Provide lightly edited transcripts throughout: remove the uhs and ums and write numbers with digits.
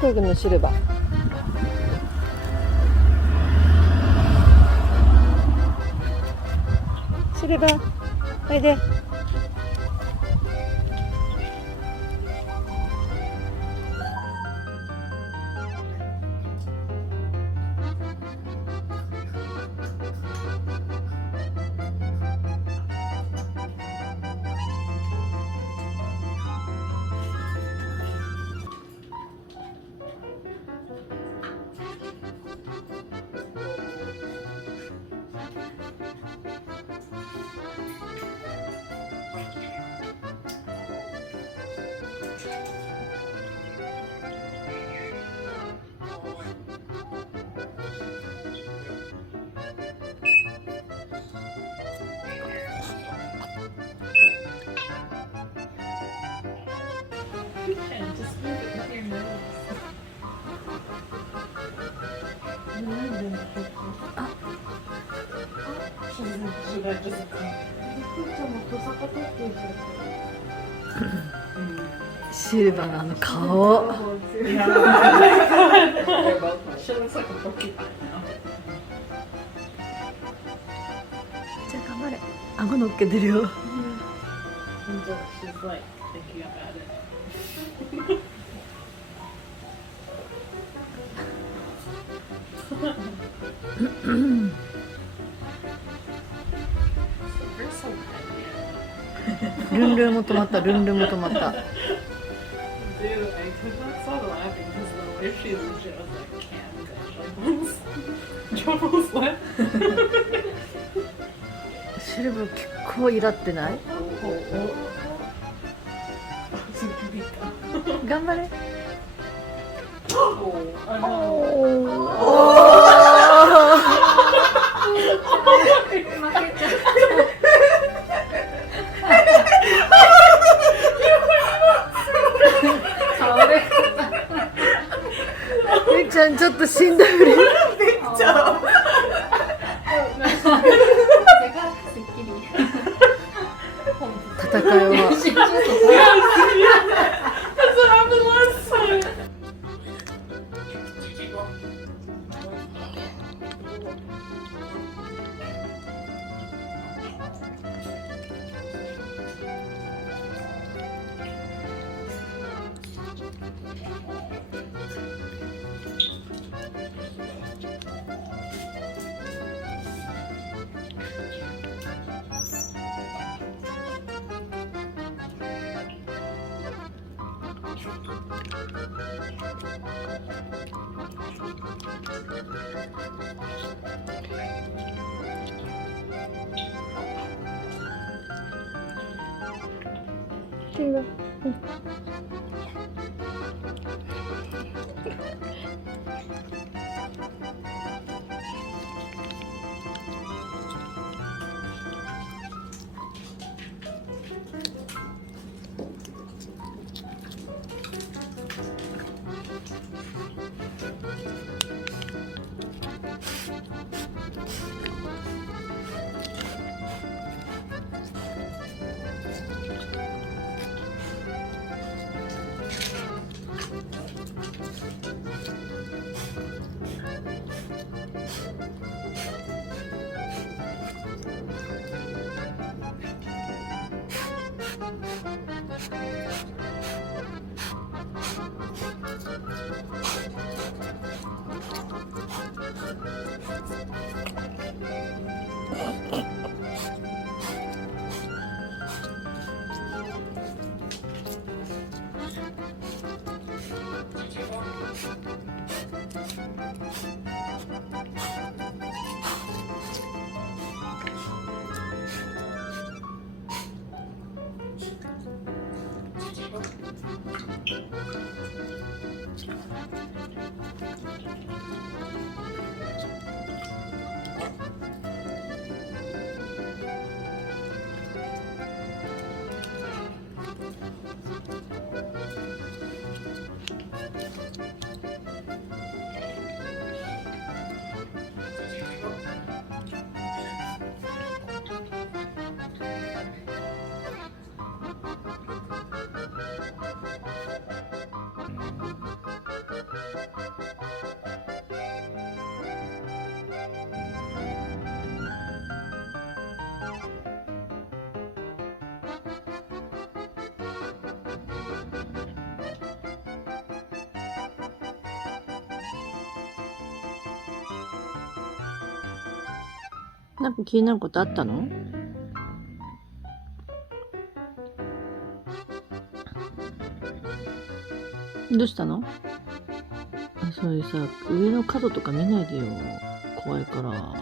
こ行くのシルバー。シルバー、おいで。You can just move it with your nose. Should I just? シルバーのあの顔。 Yeah. They're both fun. She looks like a porcupine now. じゃあ頑張れ。顎乗っけてるよ。 Until she's like thinking about it. You're so petty. ルンルンも止まった。ルンルンも止まった。 Dude, I could not stop laughing because the way she legit was like, can Troubles what? シルバー結構イラってない？ 頑張れ。 ゆきちゃんちょっと死んだふり。戦いは That's what happened last time. なんか気になることあったの？どうしたの？そういうさ、上の角とか見ないでよ。怖いから。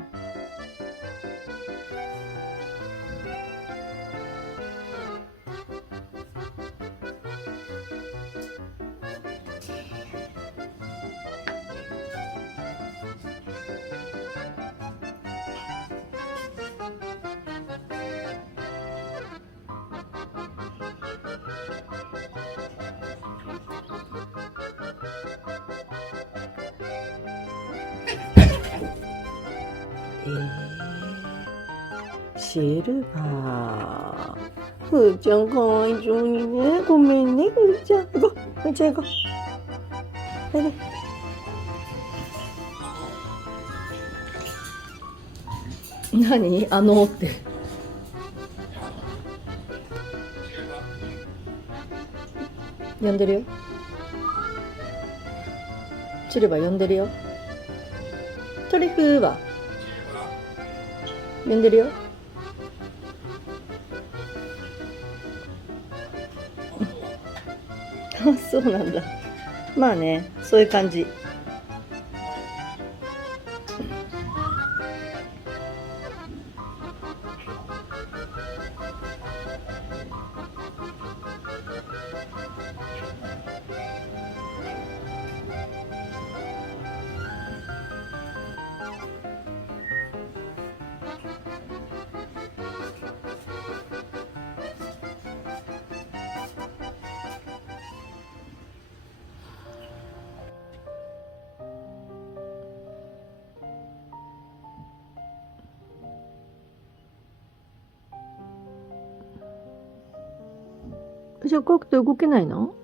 シルバー。ふーちゃんかわいそうにね。ごめんね、ふーちゃん。行こう。ふーちゃん行こう。はいね。何って。呼んでるよ。シルバー呼んでるよ。トリュフは呼んでるよ。あ、そうなんだ。まあね、そういう感じ。じゃあ怖くて動けないの？